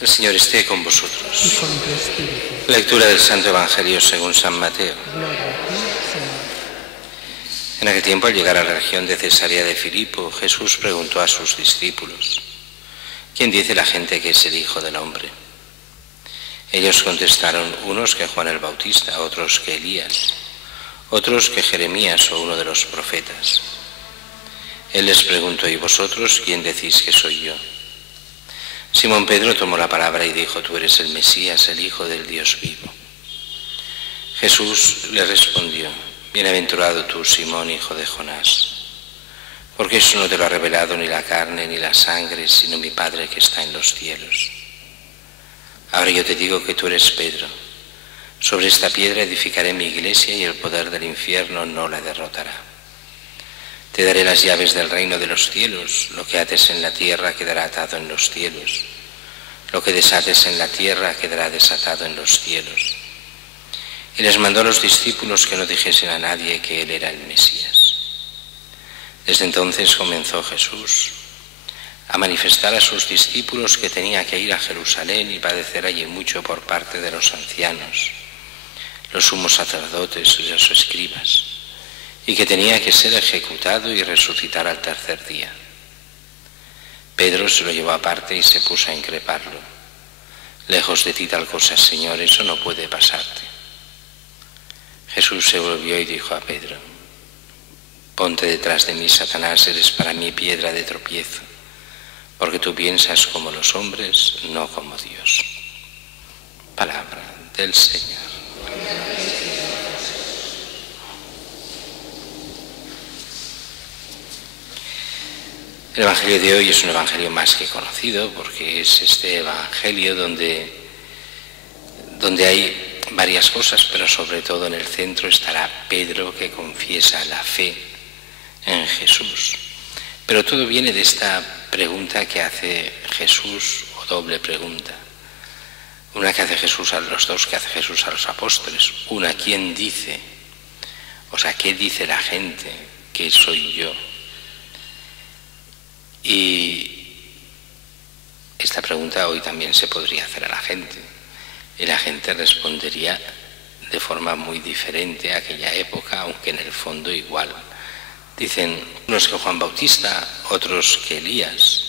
El Señor esté con vosotros. Y con tu espíritu. Lectura del Santo Evangelio según San Mateo. Gloria a ti, Señor. En aquel tiempo, al llegar a la región de Cesarea de Filipo, Jesús preguntó a sus discípulos: ¿Quién dice la gente que es el Hijo del Hombre? Ellos contestaron: unos que Juan el Bautista, otros que Elías, otros que Jeremías o uno de los profetas. Él les preguntó: ¿y vosotros quién decís que soy yo? Simón Pedro tomó la palabra y dijo: tú eres el Mesías, el Hijo del Dios vivo. Jesús le respondió: bienaventurado tú, Simón, hijo de Jonás, porque eso no te lo ha revelado ni la carne ni la sangre, sino mi Padre que está en los cielos. Ahora yo te digo que tú eres Pedro. Sobre esta piedra edificaré mi iglesia y el poder del infierno no la derrotará. Te daré las llaves del reino de los cielos. Lo que ates en la tierra quedará atado en los cielos. Lo que desates en la tierra quedará desatado en los cielos. Y les mandó a los discípulos que no dijesen a nadie que él era el Mesías. Desde entonces comenzó Jesús a manifestar a sus discípulos que tenía que ir a Jerusalén y padecer allí mucho por parte de los ancianos, los sumos sacerdotes y los escribas, y que tenía que ser ejecutado y resucitar al tercer día. Pedro se lo llevó aparte y se puso a increparlo: lejos de ti tal cosa, Señor, eso no puede pasarte. Jesús se volvió y dijo a Pedro: ponte detrás de mí, Satanás, eres para mí piedra de tropiezo, porque tú piensas como los hombres, no como Dios. Palabra del Señor. El Evangelio de hoy es un Evangelio más que conocido, porque es este Evangelio donde hay varias cosas, pero sobre todo en el centro estará Pedro, que confiesa la fe en Jesús. Pero todo viene de esta pregunta que hace Jesús, o doble pregunta. Una que hace Jesús a los dos, que hace Jesús a los apóstoles. Una: ¿quién dice? O sea, ¿qué dice la gente que soy yo? Y esta pregunta hoy también se podría hacer a la gente. Y la gente respondería de forma muy diferente a aquella época, aunque en el fondo igual. Dicen unos que Juan Bautista, otros que Elías,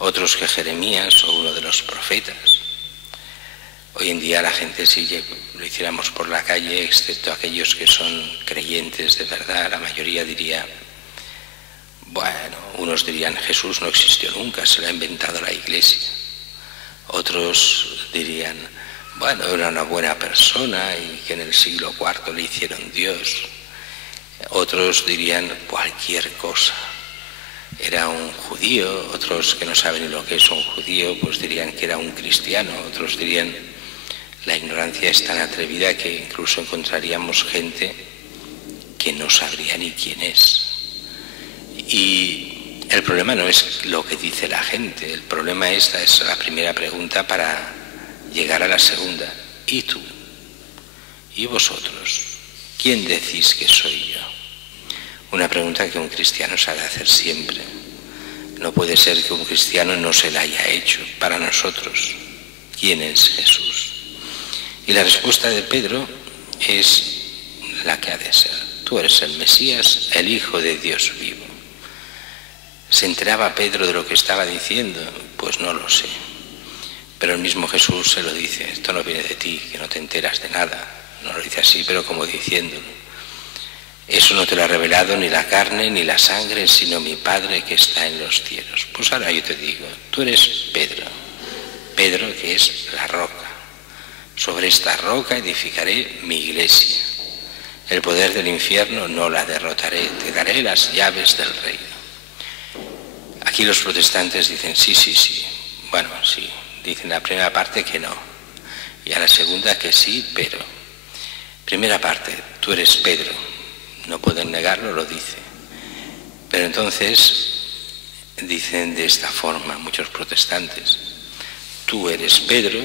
otros que Jeremías o uno de los profetas. Hoy en día la gente, si lo hiciéramos por la calle, excepto aquellos que son creyentes de verdad, la mayoría diría: bueno, unos dirían Jesús no existió nunca, se lo ha inventado la Iglesia. Otros dirían: bueno, era una buena persona y que en el siglo IV le hicieron Dios. Otros dirían cualquier cosa. Era un judío. Otros que no saben ni lo que es un judío, pues dirían que era un cristiano. Otros dirían: la ignorancia es tan atrevida que incluso encontraríamos gente que no sabría ni quién es. Y el problema no es lo que dice la gente, el problema es la primera pregunta para llegar a la segunda: ¿y tú? ¿Y vosotros? ¿Quién decís que soy yo? Una pregunta que un cristiano se ha de hacer siempre. No puede ser que un cristiano no se la haya hecho para nosotros. ¿Quién es Jesús? Y la respuesta de Pedro es la que ha de ser: tú eres el Mesías, el Hijo de Dios vivo. ¿Se enteraba Pedro de lo que estaba diciendo? Pues no lo sé. Pero el mismo Jesús se lo dice: esto no viene de ti, que no te enteras de nada. No lo dice así, pero como diciéndolo: eso no te lo ha revelado ni la carne ni la sangre, sino mi Padre que está en los cielos. Pues ahora yo te digo: tú eres Pedro. Pedro, que es la roca. Sobre esta roca edificaré mi iglesia. El poder del infierno no la derrotaré. Te daré las llaves del reino. Aquí los protestantes dicen sí. Bueno, sí. Dicen la primera parte que no. Y a la segunda que sí, pero. Primera parte: tú eres Pedro. No pueden negarlo, lo dice. Pero entonces dicen de esta forma muchos protestantes: tú eres Pedro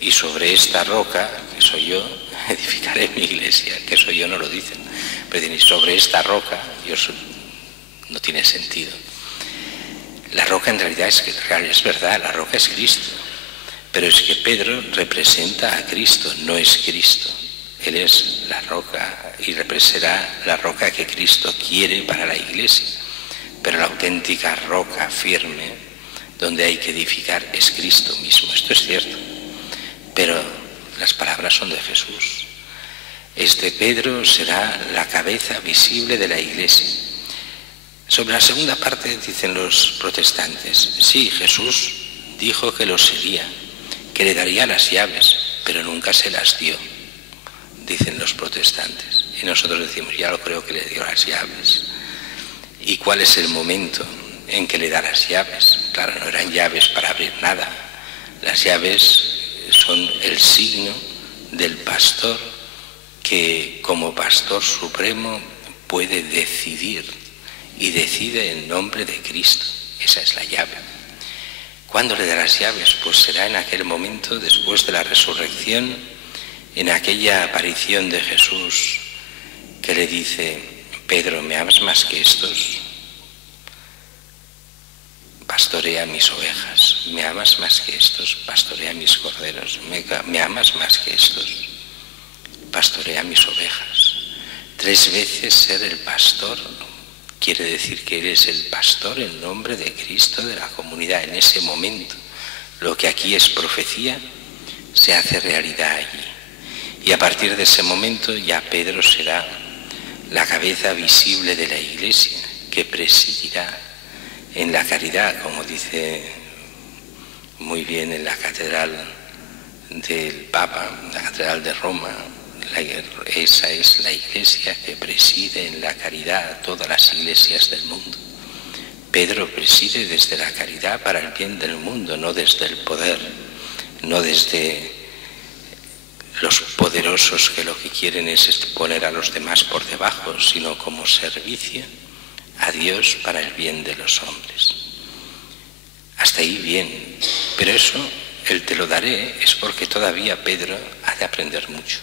y sobre esta roca, que soy yo, edificaré mi iglesia. Que soy yo no lo dicen. Pero dicen: y sobre esta roca, no tiene sentido. La roca en realidad es verdad, la roca es Cristo. Pero es que Pedro representa a Cristo, no es Cristo. Él es la roca y representará la roca que Cristo quiere para la Iglesia. Pero la auténtica roca firme, donde hay que edificar, es Cristo mismo. Esto es cierto. Pero las palabras son de Jesús. Este Pedro será la cabeza visible de la Iglesia. Sobre la segunda parte dicen los protestantes, sí, Jesús dijo que lo sería, que le daría las llaves, pero nunca se las dio, dicen los protestantes. Y nosotros decimos, ya lo creo que le dio las llaves. ¿Y cuál es el momento en que le da las llaves? Claro, no eran llaves para abrir nada. Las llaves son el signo del pastor que como pastor supremo puede decidir y decide en nombre de Cristo. Esa es la llave. ¿Cuándo le da las llaves? Pues será en aquel momento después de la resurrección, en aquella aparición de Jesús que le dice, Pedro, ¿me amas más que estos? Pastorea mis ovejas. ¿Me amas más que estos? Pastorea mis corderos. ¿Me amas más que estos? Pastorea mis ovejas. 3 veces ser el pastor quiere decir que eres el pastor en nombre de Cristo de la comunidad. En ese momento, lo que aquí es profecía se hace realidad allí. Y a partir de ese momento ya Pedro será la cabeza visible de la Iglesia, que presidirá en la caridad, como dice muy bien en la catedral del Papa, la catedral de Roma. Esa es la Iglesia que preside en la caridad a todas las iglesias del mundo. Pedro preside desde la caridad para el bien del mundo, no desde el poder, no desde los poderosos que lo que quieren es poner a los demás por debajo, sino como servicio a Dios para el bien de los hombres. Hasta ahí bien, pero eso, el te lo daré, es porque todavía Pedro ha de aprender mucho.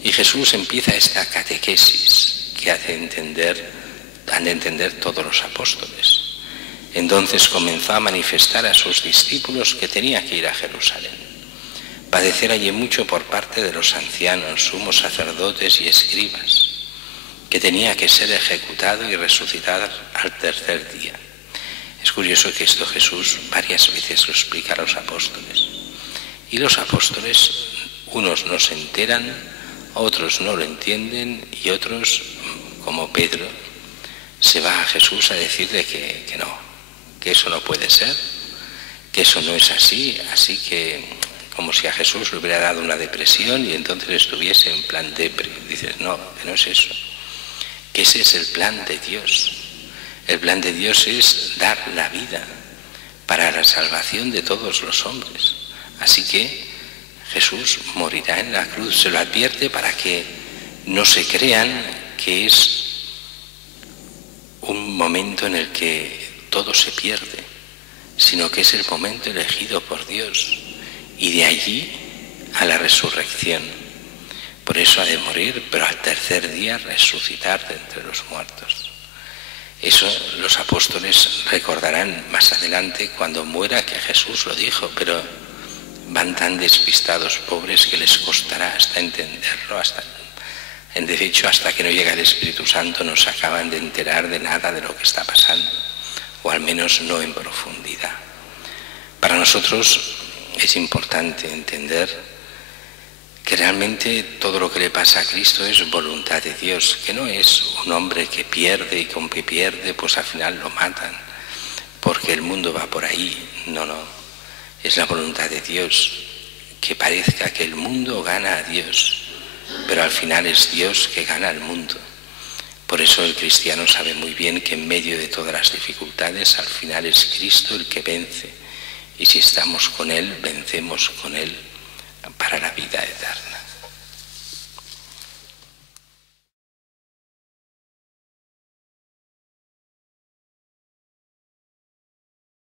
Y Jesús empieza esta catequesis que han de entender todos los apóstoles. Entonces comenzó a manifestar a sus discípulos que tenía que ir a Jerusalén, padecer allí mucho por parte de los ancianos, sumos sacerdotes y escribas, que tenía que ser ejecutado y resucitar al 3er día. Es curioso que esto Jesús varias veces lo explica a los apóstoles. Y los apóstoles, unos no se enteran, otros no lo entienden y otros, como Pedro, se va a Jesús a decirle que no, que eso no puede ser, que eso no es así, así que como si a Jesús le hubiera dado una depresión y entonces estuviese en plan depre. Dices, no, que no es eso, que ese es el plan de Dios. El plan de Dios es dar la vida para la salvación de todos los hombres. Así que Jesús morirá en la cruz, se lo advierte para que no se crean que es un momento en el que todo se pierde, sino que es el momento elegido por Dios y de allí a la resurrección. Por eso ha de morir, pero al 3er día resucitar de entre los muertos. Eso los apóstoles recordarán más adelante cuando muera, que Jesús lo dijo, pero van tan despistados, pobres, que les costará hasta entenderlo, de hecho, hasta que no llega el Espíritu Santo no se acaban de enterar de nada de lo que está pasando, o al menos no en profundidad. Para nosotros es importante entender que realmente todo lo que le pasa a Cristo es voluntad de Dios, que no es un hombre que pierde y con que pierde pues al final lo matan, porque el mundo va por ahí. No. Es la voluntad de Dios que parezca que el mundo gana a Dios, pero al final es Dios que gana al mundo. Por eso el cristiano sabe muy bien que en medio de todas las dificultades al final es Cristo el que vence, y si estamos con Él, vencemos con Él para la vida eterna.